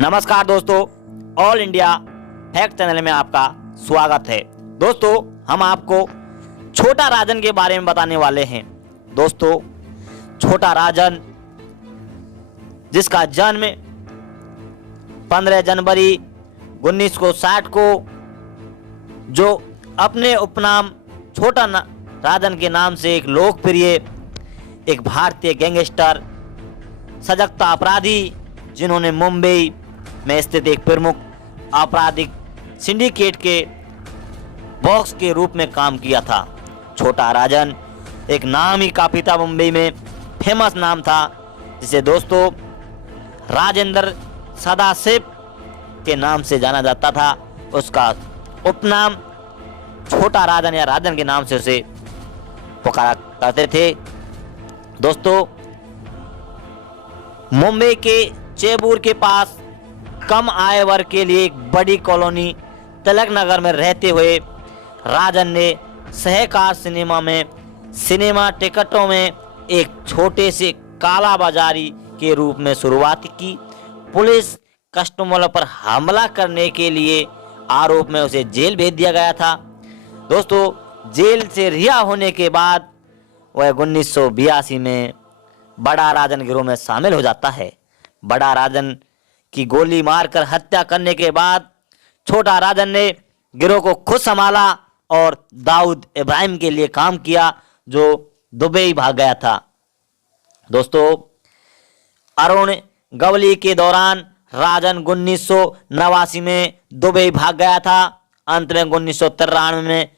नमस्कार दोस्तों, all India fact channel में आपका स्वागत है। दोस्तों, हम आपको छोटा राजन के बारे में बताने वाले हैं। दोस्तों, छोटा राजन जिसका जन्म 15 जनवरी 1960 को, जो अपने उपनाम छोटा राजन के नाम से एक लोकप्रिय एक भारतीय गैंगस्टर सजगता अपराधी, जिन्होंने मुंबई में स्थित एक प्रमुख आपराधिक सिंडिकेट के बॉस के रूप में काम किया था। छोटा राजन एक नाम ही काफी था, मुंबई में फेमस नाम था, जिसे दोस्तों राजेंद्र सदाशिव के नाम से जाना जाता था। उसका उपनाम छोटा राजन या राजन के नाम से उसे पुकारा करते थे। दोस्तों, मुंबई के चेंबूर के पास कम आय वर्ग के लिए एक बड़ी कॉलोनी तिलक नगर में रहते हुए राजन ने सहकार सिनेमा में सिनेमा टिकटों में एक छोटे से काला बाजारी के रूप में शुरुआत की। पुलिस कस्टमरों पर हमला करने के लिए आरोप में उसे जेल भेज दिया गया था। दोस्तों, जेल से रिहा होने के बाद वह 1982 में बड़ा राजन गिरोह में शामिल हो जाता है। बड़ा राजन की गोली मारकर हत्या करने के बाद छोटा राजन ने गिरोह को खुद संभाला और दाऊद इब्राहिम के लिए काम किया, जो दुबई भाग गया था। दोस्तों, अरुण गवली के दौरान राजन 1989 में दुबई भाग गया था। अंत में 1993 में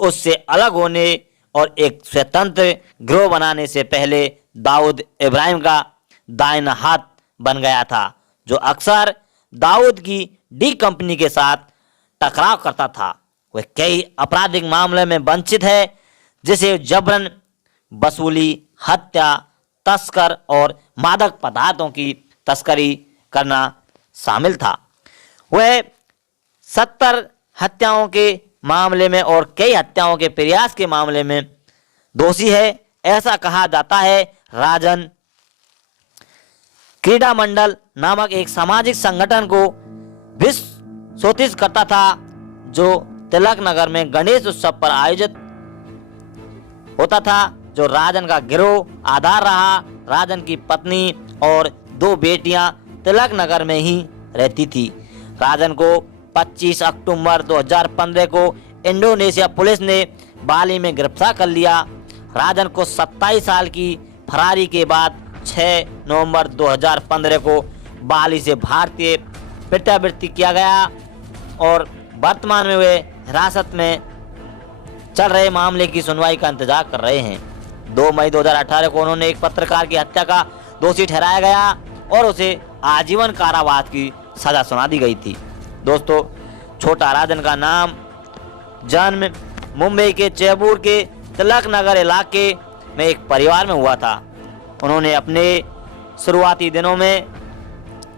उससे अलग होने और एक स्वतंत्र गिरोह बनाने से पहले दाऊद इब्राहिम का दाहिना हाथ बन गया था, जो अक्सर दाऊद की डी कंपनी के साथ टकराव करता था। वह कई आपराधिक मामले में वंचित है, जिसे जबरन वसूली, हत्या, तस्कर और मादक पदार्थों की तस्करी करना शामिल था। वह 70 हत्याओं के मामले में और कई हत्याओं के प्रयास के मामले में दोषी है। ऐसा कहा जाता है राजन क्रीड़ा मंडल नामक एक सामाजिक संगठन को विश्वसोतित करता था, जो तिलक नगर में गणेश उत्सव पर आयोजित होता था, जो राजन का गिरोह आधार रहा। राजन की पत्नी और 2 बेटियां तिलक नगर में ही रहती थी। राजन को 25 अक्टूबर 2015 को इंडोनेशिया पुलिस ने बाली में गिरफ्तार कर लिया। राजन को 27 साल की फरारी के बाद 6 नवंबर 2015 को बाली से भारतीय प्रत्यावर्तित किया गया और वर्तमान में वे हिरासत में चल रहे मामले की सुनवाई का इंतजार कर रहे हैं। 2 मई 2018 को उन्होंने एक पत्रकार की हत्या का दोषी ठहराया गया और उसे आजीवन कारावास की सजा सुना दी गई थी। दोस्तों, छोटा राजन का नाम जन्म मुंबई के चेंबूर के तिलक नगर इलाके में एक परिवार में हुआ था। उन्होंने अपने शुरुआती दिनों में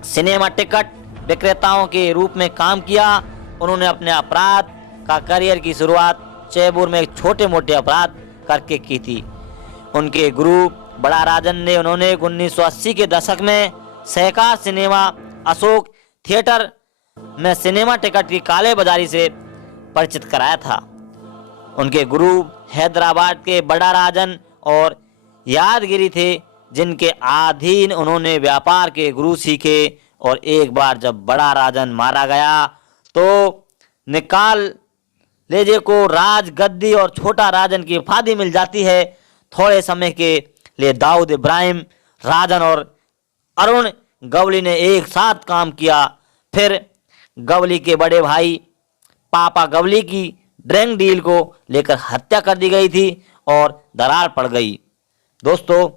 सिनेमा टिकट विक्रेताओं के रूप में काम किया। उन्होंने अपने अपराध का करियर की शुरुआत चेंबूर में छोटे मोटे अपराध करके की थी। उनके गुरु बड़ा राजन ने उन्होंने 1980 के दशक में सहकार सिनेमा अशोक थिएटर में सिनेमा टिकट की काले बाजारी से परिचित कराया था। उनके गुरु हैदराबाद के बड़ा राजन और यादगिरी थे, जिनके अधीन उन्होंने व्यापार के गुरु सीखे। और एक बार जब बड़ा राजन मारा गया तो निकाल लेजे को राज गद्दी और छोटा राजन की उपाधि मिल जाती है। थोड़े समय के लिए दाऊद इब्राहिम, राजन और अरुण गवली ने एक साथ काम किया। फिर गवली के बड़े भाई पापा गवली की ड्रग डील को लेकर हत्या कर दी गई थी और दरार पड़ गई। दोस्तों,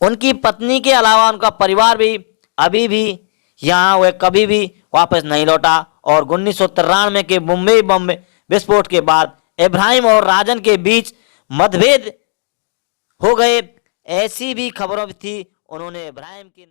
उनकी पत्नी के अलावा उनका परिवार भी अभी भी यहाँ वह कभी भी वापस नहीं लौटा और 1993 के मुंबई बम विस्फोट के बाद इब्राहिम और राजन के बीच मतभेद हो गए। ऐसी भी खबरों थी। उन्होंने इब्राहिम की